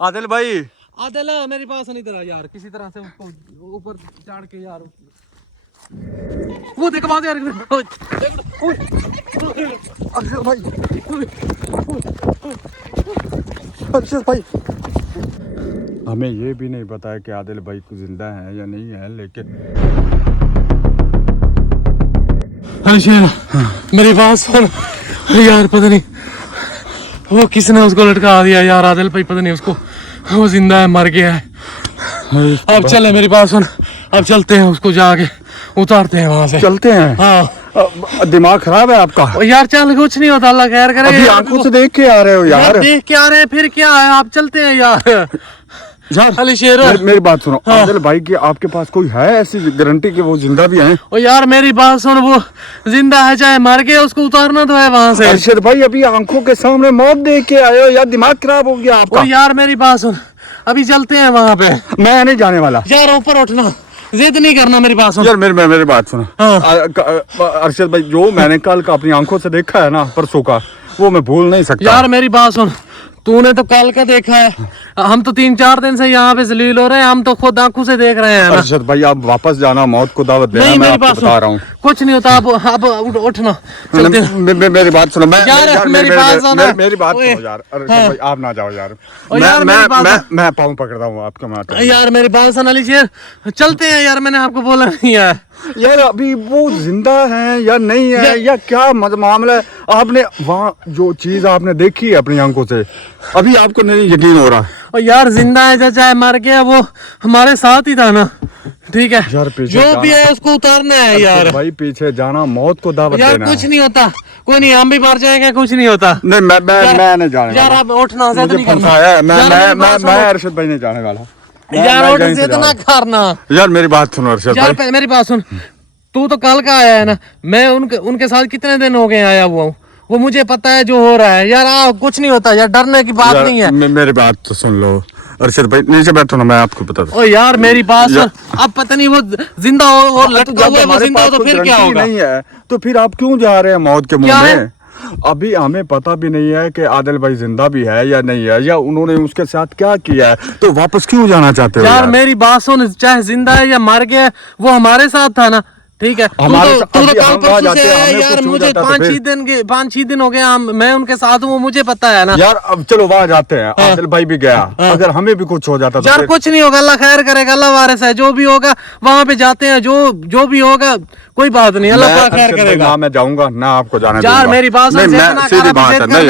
आदिल भाई, आदिल मेरी पास नहीं तरह यार, किसी तरह से उसको ऊपर चढ़ के यार, वो देख बात यार, अरशद भाई, अरशद भाई, हमें ये भी नहीं पता है कि आदिल भाई को जिंदा है या नहीं है, लेकिन मेरी बात सुन यार, पता नहीं वो किसने उसको लटका दिया यार, आदिल भाई पता नहीं उसको, वो जिंदा है मर गया है। अब चले, मेरी बात सुन, अब चलते हैं, उसको जाके उतारते हैं वहां से। चलते हैं? हाँ। दिमाग खराब है आपका यार? चल, कुछ नहीं होता, अल्लाह खैर करे। अभी आंखों से देख के आ रहे हो यार। देख के आ रहे हैं, फिर क्या है, आप चलते हैं यार। अली शेर, मेरी बात सुनो। हाँ। आदिल भाई की आपके पास कोई है ऐसी गारंटी कि वो जिंदा भी है? ओ यार मेरी बात सुन, वो जिंदा है चाहे मर गया, उसको उतारना तो है वहां से। अरशद भाई, अभी आंखों के सामने मौत देख के आए हो यार, दिमाग खराब हो गया आपका। ओ यार मेरी बात सुन, अभी चलते हैं वहां पे। मैं नहीं जाने वाला यार, ऊपर उठना, जिद नहीं करना, मेरी बात सुन यार। मेरी बात सुनो। हाँ। अरशद भाई, जो मैंने कल का अपनी आंखों से देखा है ना, परसों का, वो मैं भूल नहीं सकता यार। मेरी बात सुन, तूने तो कल का देखा है, हम तो 3-4 दिन से यहाँ पे जलील हो रहे हैं, हम तो खुद आंखों से देख रहे हैं। अरशद भाई, आप वापस जाना, मौत को दावत देना। नहीं, मैं मेरी बात बता रहा हूँ, कुछ नहीं होता। अब उठना, चलते हैं। मेरी बात सुनो। मेरी बात सुनो यार। अरशद भाई, आप ना जाओ यार। मैं पाँव पकड़ता हूँ आपका। यार मेरी बात सुन अली शेर, चलते हैं यार, मैंने आपको बोला नहीं है यार। अभी वो जिंदा है या नहीं है या क्या मामला है? आपने वहाँ जो चीज आपने देखी है अपनी आंखों से, अभी आपको नहीं यकीन हो रहा? और यार जिंदा है चाहे मर गया, वो हमारे साथ ही था ना, ठीक है यार। जो भी है उसको उतारना है यार। भाई पीछे जाना, मौत को दावत यार देना। कुछ नहीं होता, कोई नहीं, हम भी मर जाएंगे, कुछ नहीं होता। नहीं, मैं नहीं जाने यार। आप उठना, जिद नहीं करना। मैं अरशद भाई नहीं जाने वाला यार, उठ जिद ना करना यार। मेरी बात सुनो अरशद भाई, मेरी बात सुन, तू तो कल का आया है ना, मैं उनके साथ कितने दिन हो गए आया हुआ हूँ, वो मुझे पता है जो हो रहा है यार। कुछ नहीं होता यार, डरने की बात नहीं है। मेरी बात तो सुन लो अरशद भाई, नीचे बैठो ना, मैं आपको बता दूं। ओ यार मेरी बात सुन, अब पता नहीं वो जिंदा हो और लटका हुआ है, वो जिंदा हो तो फिर क्या होगा? नहीं है तो फिर आप क्यों जा रहे हैं मौत के मुंह में? अभी हमें पता भी नहीं है कि आदिल भाई जिंदा भी है या नहीं है, या उन्होंने उसके साथ क्या किया है, तो वापस क्यों जाना चाहते हो यार? मेरी बात सुन, चाहे जिंदा है या मर गया, वो हमारे साथ था ना, ठीक है। यार मुझे 5-6 दिन हो गए, मैं उनके साथ हूँ, मुझे पता है ना यार। अब चलो वहाँ जाते हैं। आदिल भाई भी गया, अगर हमें भी कुछ हो जाता तो यार कुछ नहीं होगा, अल्लाह खैर करेगा, अल्लाह वारिस है, जो भी होगा वहाँ पे जाते हैं, जो भी होगा कोई बात नहीं, अल्लाह खैर करेगा। ना मैं जाऊंगा ना आपको जाने दूंगा। यार मेरी बात सुन, सीधी बात है, नहीं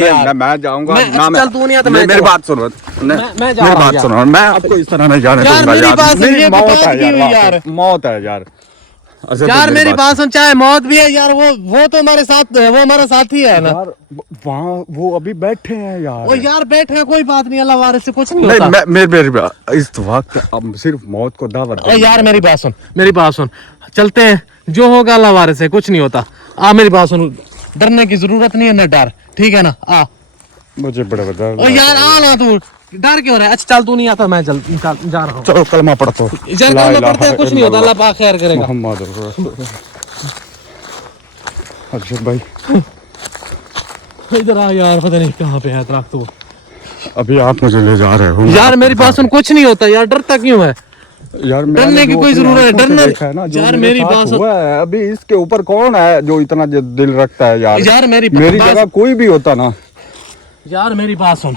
यार मैं जाऊंगा ना। चल तू नहीं आता, मेरी बात सुनो, मेरी बात सुनो, मैं आपको इस तरह नहीं जाने दूंगा यार। मौत है यार। यार मेरी बात सुन, चाहे मौत भी है यार, वो तो हमारे साथ है, वो हमारा साथी है ना यार। वहाँ वो अभी बैठे हैं यार। वो यार बैठे हैं, कोई बात नहीं, अल्लाह वारिस से कुछ नहीं होता। मेरी इस वक्त अब सिर्फ मौत को दावत दे। यार मेरी बात सुन, चलते हैं, जो होगा अल्लाह वारिस से, कुछ नहीं होता। मेरी बात सुन, डरने की जरूरत नहीं है, न डर, ठीक है ना? मुझे बड़ा यार ना, तू डर क्यों रहा है? अच्छा चल, तू नहीं आता, मैं चल जा रहा हूँ। चलो कलमा पढ़तो, कलमा पढ़ते हैं, कुछ नहीं होता, अल्लाह पाक खैर करेगा। अरशद भाई इधर आ यार, पता नहीं कहाँ पे है दरख्त वो। अभी आप मुझे ले जा रहे हो यार। मेरी बात सुन, कुछ नहीं होता यार, डरता क्यों है यार? डरने की कोई जरूरत है? डरना यार, मेरी बात सुन, अभी इसके ऊपर कौन है जो इतना दिल रखता है यार? यार मेरी जगह कोई भी होता ना यार। मेरी बात सुन,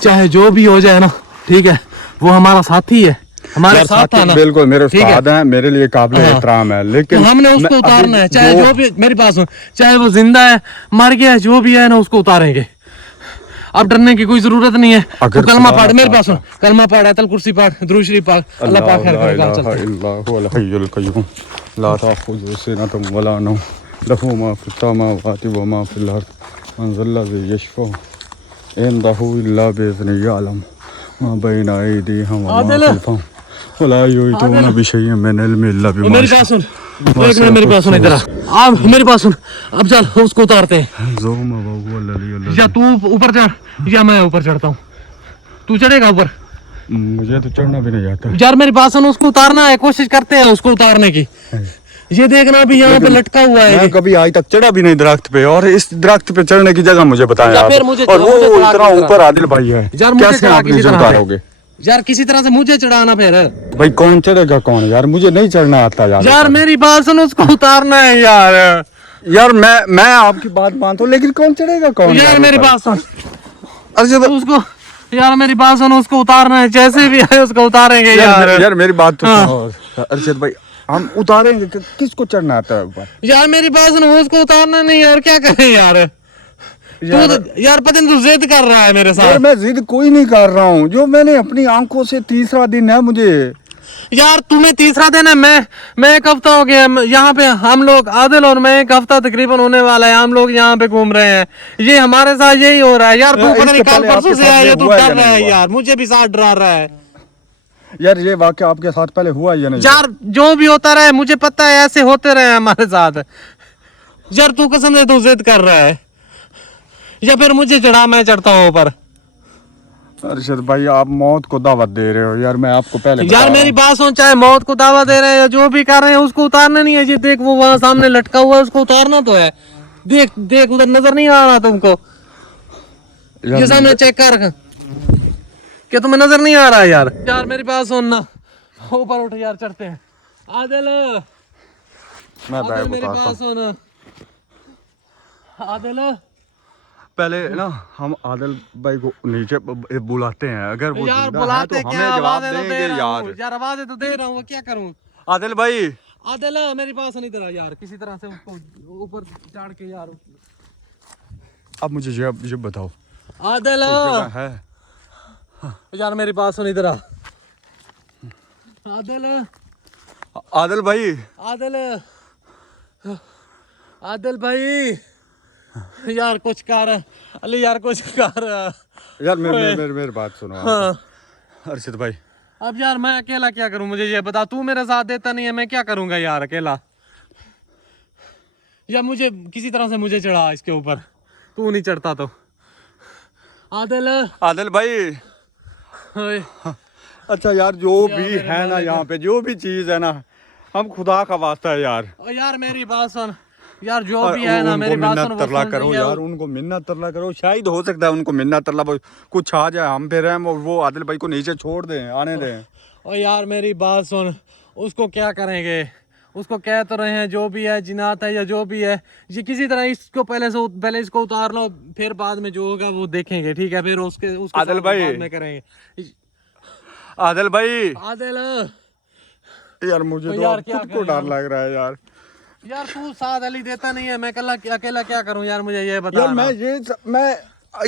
चाहे जो भी हो जाए ना, ठीक है, वो हमारा साथी है, हमारे साथ था ना। बिल्कुल, मेरे उस्ताद हैं, मेरे लिए काबिल एहतराम है, लेकिन हमने उसको उतारना है, चाहे जो भी। मेरी बात सुन, चाहे वो जिंदा है मर गया है, जो भी है ना, उसको उतारेंगे। अब डरने की कोई जरूरत नहीं है। तो कलमा पढ़, मेरे पास सुन, कलमा पढ़, आयतल कुर्सी पढ़, दुरूद शरीफ पढ़, अल्लाह पाक खैर करेगा। अल्लाहु हय्युल क़य्यूम ला ताखुज़ुहु सिनतुन वला नौम लहू मा फ़िस समावाति व मा फ़िल अर्ज़ मन ज़ल्लज़ी यशफ़अु इंदहु इल्ला बिइज़्निही यअलमु मा बैना अयदीहिम व मा ख़ल्फ़हम वला युहीतूना बिशैइन मिन इल्मिही इल्ला बिमा शाअ। मेरी बात सुन, एक मिनट, मेरी बात सुन, इधर आ, मेरी बात सुन, अब चल उसको उतारते हैं। या तू ऊपर चढ़ या मैं ऊपर चढ़ता हूँ, तू चढ़ेगा ऊपर? मुझे तो चढ़ना भी नहीं आता यार। मेरी बात सुन, उसको उतारना है, कोशिश करते हैं उसको उतारने की, ये देखना अभी यहाँ पे लटका हुआ है। मैं कभी आज तक चढ़ा भी नहीं दरख्त पे, और इस दरख्त पे चढ़ने की जगह मुझे बताया या आप। फिर मुझे और वो मुझे चढ़ा इतना किसी ऊपर आदिल भाई है, यार मुझे कैसे चढ़ा आप किसी नीचे तरह से। उतारोगे यार किसी तरह से मुझे चढ़ाना फिर। भाई? कौन चढ़ेगा कौन यार, मुझे नहीं चढ़ना आता यार। यार मेरी बात सुनो, उसको उतारना है यार। यार मैं आपकी बात मानता हूँ, लेकिन कौन चढ़ेगा कौन? यार मेरी बात सुन, अर्शद उसको यार मेरी बात सुनो, उसको उतारना है, जैसे भी है उसको उतारेंगे यार। यार मेरी बात तो हाँ। सुनो अर्शद भाई, हम उतारेंगे किसको चढ़ना आता है ऊपर? यार मेरी बात सुनो, उसको उतारना नहीं यार, क्या करें यार? यार पता नहीं तू जिद कर रहा है मेरे यार साथ। मैं जिद कोई नहीं कर रहा हूँ, जो मैंने अपनी आंखों से तीसरा दिन है मुझे। यार तुम्हें तीसरा दिन है, मैं एक हफ्ता हो गया यहाँ पे, हम लोग आदिल और मैं एक हफ्ता तकरीबन होने वाला है, हम लोग यहाँ पे घूम रहे हैं, ये हमारे साथ यही हो रहा है यार। तू पता नहीं कल परसों से आया, तू डर रहा है यार, मुझे भी साथ डरा रहा है यार। ये वाकया आपके साथ पहले हुआ या नहीं? यार जो भी होता रहा है, मुझे पता है ऐसे होते रहे हमारे साथ। यार तू कसम से तू जिद कर रहा है, या फिर मुझे चढ़ा, मैं चढ़ता हूँ ऊपर। अरशद भाई आप मौत को दावत दे रहे हो यार, मैं आपको पहले यार मेरी बात सुन, चाहे मौत को दावा दे रहे हैं या जो भी कर रहे हैं, उसको उतारना नहीं है। ये देख वो वहां सामने लटका हुआ है, उसको उतारना तो है। देख देख उधर नजर नहीं आ रहा तुमको? ये सामने चेक कर, क्या तुम्हें नजर नहीं आ रहा है यार? यार मेरी बात सुन ना, ऊपर उठ यार, चढ़ते हैं। आदिल मैं आदिल मेरी बताता बात हूं। सुन आदिल। पहले ना हम आदिल भाई को नीचे बुलाते हैं, अगर वो यार जिंदा है बुलाते तो क्या, हमें जवाब आवाजें तो दे देंगे रहा यार। हूँ यार, आवाजें तो दे रहा हूँ, क्या करूँ? आदिल भाई आदिल मेरी बात सुन इधर यार, किसी तरह से उसको ऊपर चढ़ के यार। अब मुझे ये बताओ, आदिल जगह है? यार मेरी बात सुन इधर। आदिल आदिल भाई आदिल आदिल भाई, यार कुछ कर अली, यार कुछ कर यार मेरी बात सुनो। हाँ। अरशद भाई अब यार मैं अकेला क्या करूं, मुझे ये बता। तू मेरा साथ देता नहीं है, मैं क्या करूंगा यार अकेला? या मुझे किसी तरह से मुझे चढ़ा इसके ऊपर, तू नहीं चढ़ता तो। आदिल आदिल भाई ओए, अच्छा यार, जो भी है ना यहाँ पे, जो भी चीज है ना, हम खुदा का वास्ता है यार। ओ यार मेरी बात सुन यार, जो भी है ना मेरी बात सुन, वो तरला सुन करो रही है। यार, उनको मिन्नत तरला करो, शायद हो सकता है उनको मिन्नत तरला कुछ आ जाए हम पे रहम, और वो आदिल भाई को नीचे छोड़ दें, आने दें। ओ यार मेरी बात सुन, उसको क्या करेंगे? उसको कह तो रहे हैं जो भी है जिनात है या जो भी है, ये किसी तरह इसको पहले इसको उतार लो, फिर बाद में जो होगा वो देखेंगे, ठीक है? फिर उसके आदिल भाई बाद में करेंगे। आदिल भाई आदिल यार मुझे तो यार अब क्या खुद को डर लग रहा है यार। यार तू साथ अली देता नहीं है, मैं अकेला क्या करूं यार? मुझे ये बता यार ना। मैं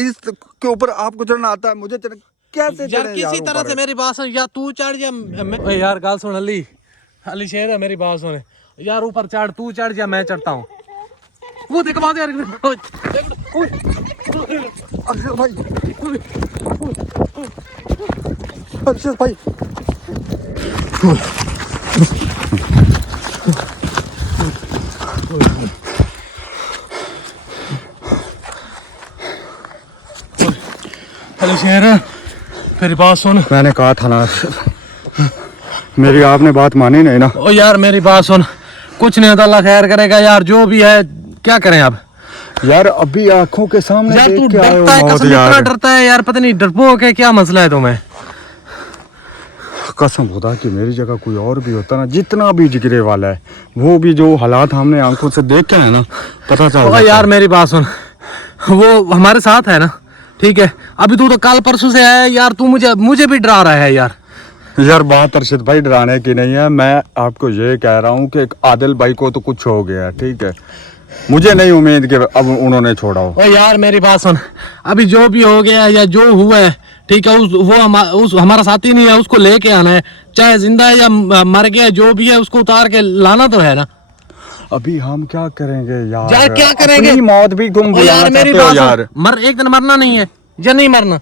इसके ऊपर आपको चढ़ना आता है, मुझे कैसे यार चढ़े किसी तरह से मेरी बात सुन, या तू चढ़ जा ओए यार गाल सुन अली, अली शेर है, मेरी बात सुन यार, ऊपर चढ़, तू चढ़ जा, मैं चढ़ता हूँ। वो देख बात यार, अरशद भाई अरशद भाई अली शेर मेरी बात सुन। मैंने कहा था ना, मेरी आपने बात मानी नहीं ना। ओ यार मेरी बात सुन, कुछ नहीं होता, अल्लाह खैर करेगा यार, जो भी है क्या करें अब? यार अभी आंखों के सामने यार तू देख के आए हो डरता है, मौत कसम इतना यार। डरता है यार, पता नहीं डरपोक है, क्या मसला है तुम्हें? कसम खुदा कि मेरी जगह कोई और भी होता ना, जितना भी जिगरे वाला है, वो भी जो हालात हमने आंखों से देखे हैं ना, पता चल ओ यार मेरी बात सुन, वो हमारे साथ है ना, ठीक है? अभी तू तो कल परसों से आया यार, तू मुझे भी डरा रहा है यार। यार बात अरशद भाई डराने की नहीं है, मैं आपको ये कह रहा हूँ कि आदिल भाई को तो कुछ हो गया है, ठीक है? मुझे नहीं उम्मीद कि अब उन्होंने छोड़ा हो। ओ यार मेरी बात सुन, अभी जो भी हो गया या जो हुआ है, ठीक है, वो हमारा साथी नहीं है, उसको लेके आना है, चाहे जिंदा है या मर गया, जो भी है उसको उतार के लाना तो है ना। अभी हम क्या करेंगे यार? यार क्या करेंगे? अपनी मौत भी गुम यार मेरी बुलाना बात यार। सुन, एक दिन मरना नहीं है या नहीं मरना,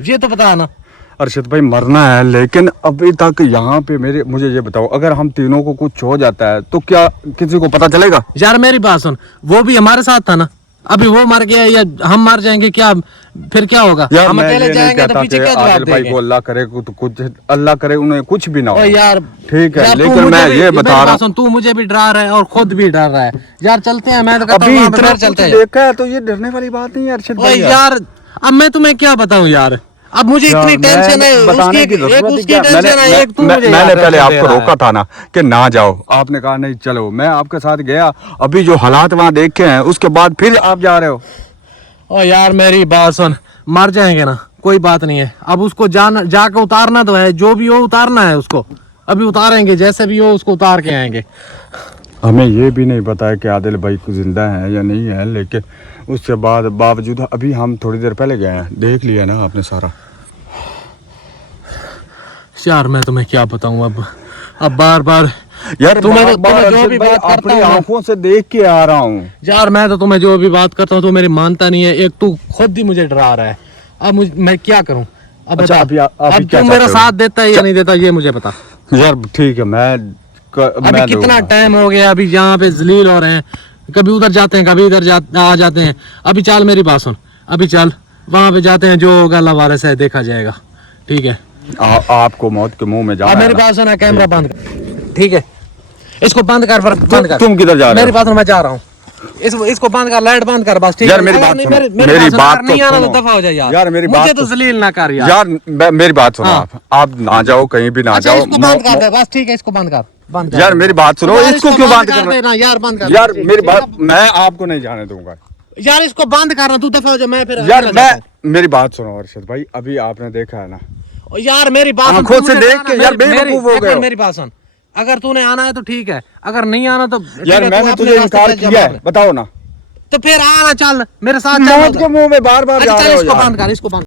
ये तो बता ना। अरशद भाई मरना है, लेकिन अभी तक यहाँ पे मुझे ये बताओ, अगर हम तीनों को कुछ हो जाता है तो क्या किसी को पता चलेगा? यार मेरी बात सुन, वो भी हमारे साथ था ना, अभी वो मर गया या हम मर जाएंगे, क्या फिर क्या होगा? यार हम मैं अकेले ये नहीं जाएंगे तो कहता पीछे कि क्या जवाब आदिल भाई को देंगे? अल्लाह करे तो कुछ, अल्लाह करे उन्हें कुछ भी ना हो। ओ यार ठीक है, यार, तू लेकिन मुझे मैं भी- ये मेरी बता रहा बात सुन, तू मुझे भी डरा रहा है और खुद भी डर रहा है यार। चलते हैं, मैं तो कहता अभी हूँ वहाँ पे इतना फिर चलते कुछ हैं देखा है तो ये डरने वाली बात नहीं है अरशद ओ भाई। यार। अब मैं तुम्हें क्या बताऊं यार, अब मुझे यार, इतनी टेंशन है, मैं बताने उसकी की जरूरत एक ही उसकी क्या? टेंशन है, एक तू मुझे मैंने यार पहले टेंशन दे आपको रहा है। रोका था ना कि ना जाओ, आपने कहा नहीं चलो, मैं आपके साथ गया, अभी जो हालात वहाँ देखे हैं उसके बाद फिर आप जा रहे हो। ओ यार मेरी बात सुन, मर जाएंगे ना, कोई बात नहीं है। अब उसको जाके उतारना तो है, जो भी हो उतारना है उसको, अभी उतारेंगे, जैसे भी हो उसको उतार के आएंगे। हमें ये भी नहीं पता है कि आदिल भाई को जिंदा है या नहीं है, लेकिन उसके बावजूद अभी हम थोड़ी देर पहले गए हैं, देख लिया ना आपने सारा। यार मैं तुम्हें क्या बताऊं, अब बार बार यार तुम्हें बार-बार जो भी अरशद भाई बात करता अपनी हूं ना- आंखों से देख के आ रहा हूँ। यार मैं तो तुम्हें जो भी बात करता हूँ तो मेरी मानता नहीं है, एक तू खुद ही मुझे डरा रहा है। अब मैं क्या करूं? अब अच्छा, बता, अभी अब क्या तू मेरा चाहते हो? साथ देता है या नहीं देता ये मुझे बता। यार ठीक है, मैं अभी कितना टाइम हो गया, अभी यहाँ पे जलील हो रहे हैं, कभी उधर जाते हैं, कभी इधर आ जाते हैं। अभी चल मेरी बात सुन, अभी चल वहां पे जाते हैं, जो होगा अल्लाह वाले से देखा जाएगा, ठीक है? आपको मौत के मुंह में जाना अब है मेरी ना? बात सुना, कैमरा बंद कर, ठीक है? इसको बंद कर, बंद कर। तुम किधर जा रहे मेरी हो? बात सुन, मैं जा रहा हूँ, इसको बंद कर, लाइट बंद कर बस, ठीक यार है? मेरी अगर बात नहीं- सुनो, मेरी मेरी सुन, बात अगर नहीं तो आना तो सुनो। दफा हो जाए यार। यार मेरी मुझे बात तो जलील ना कर यार। यार मेरी बात सुनो, हाँ। आप ना जाओ, कहीं भी ना अच्छा जाओ। इसको बंद कर दे बस, ठीक है? इसको बंद कर, बंद कर। यार मेरी बात सुनो, यार, इसको क्यों बंद कर करना? देना यार, बंद कर। यार मेरी बात, मैं आपको नहीं जाने दूंगा। यार इसको बंद करना, तू दफा हो जा, मैं फिर यार चला मैं जाता मेरी बात सुनो अरशद भाई, अभी आपने देखा है ना, हूं। यार मेरी बात सुन, आंखों तू से मुझे देख ना- के यार मेरी- बेवकूफ हो एक गए मिनट, हो। मेरी बात सुन, अगर तूने आना है तो ठीक है, अगर नहीं आना तो ठीक यार है, तू मैंने अपने तुझे रास्ते इनकार पे जा, किया है, अपने। बताओ ना। तो फिर आना, चल मेरे साथ मौत चल। के मुंह में बार बार अच्छा जा चल, रहे हो इसको यार। बंद कर, इसको बंद